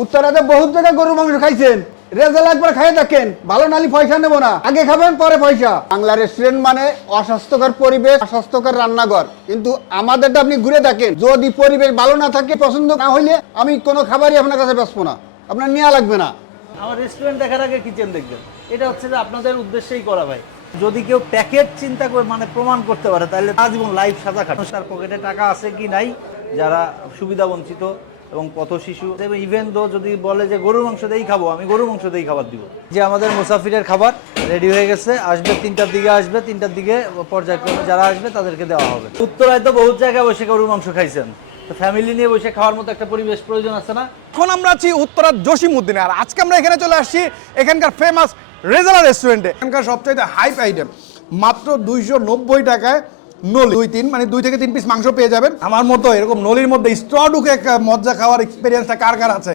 উত্তরাতে বহুত জায়গায় গরুর মাংস খাইছেন, রেজাল্ট একবার খাইয়ে দেখেন, ভালো নালি পয়সা নেবো না, আগে খাবেন পরে পয়সা। বাংলা রেস্টুরেন্ট মানে অস্বাস্থ্যকর পরিবেশ, অস্বাস্থ্যকর রান্নাঘর, কিন্তু আমাদেরটা আপনি ঘুরে দেখেন, যদি পরিবেশ ভালো না থাকে, পছন্দ না হইলে আমি কোনো খাবারই আপনার কাছে বেচবো না, আপনার নেওয়া লাগবে না। আমার রেস্টুরেন্ট দেখার আগে কিচেন দেখবেন, এটা হচ্ছে যে আপনাদের উদ্দেশ্যেই করা ভাই। যদি কেউ প্যাকেট চিন্তা করে মানে প্রমাণ করতে পারে, তাহলে আজীবন লাইফ সাজা খাটো। তার পকেটে টাকা আছে কি নাই, যারা সুবিধা বঞ্চিত এবং পথ শিশু, ইভেন দো যদি বলে যে গরুর মাংস দিয়েই খাবো, আমি গরুর মাংস দিয়েই খাবার দিব। যে আমাদের মুসাফিরের খাবার রেডি হয়ে গেছে, আসবে 3টার দিকে, আসবে 3টার দিকে পর্যায়ক্রমে যারা আসবে তাদেরকে দেওয়া হবে। উত্তরায় তো বহুত জায়গায় বসে গরুর মাংস খাইছেন, তো ফ্যামিলি নিয়ে বসে খাওয়ার মতো একটা পরিবেশ প্রয়োজন আছে না? এখন আমরা আছি উত্তরার জসিমউদ্দিনে, আর আজকে আমরা এখানে চলে আসছি এখানকার ফেমাস রেজালা রেস্টুরেন্টে। এখানকার সবচাইতে হাইপ আইটেম মাত্র 290 টাকায় নলি 2 মানে 2 থেকে 3 পিস মাংস পেয়ে যাবেন। আমার মতো এরকম নলির মধ্যে স্ট্র ঢুকে মজা খাওয়ার এক্সপিরিয়েন্সটা কার কার আছে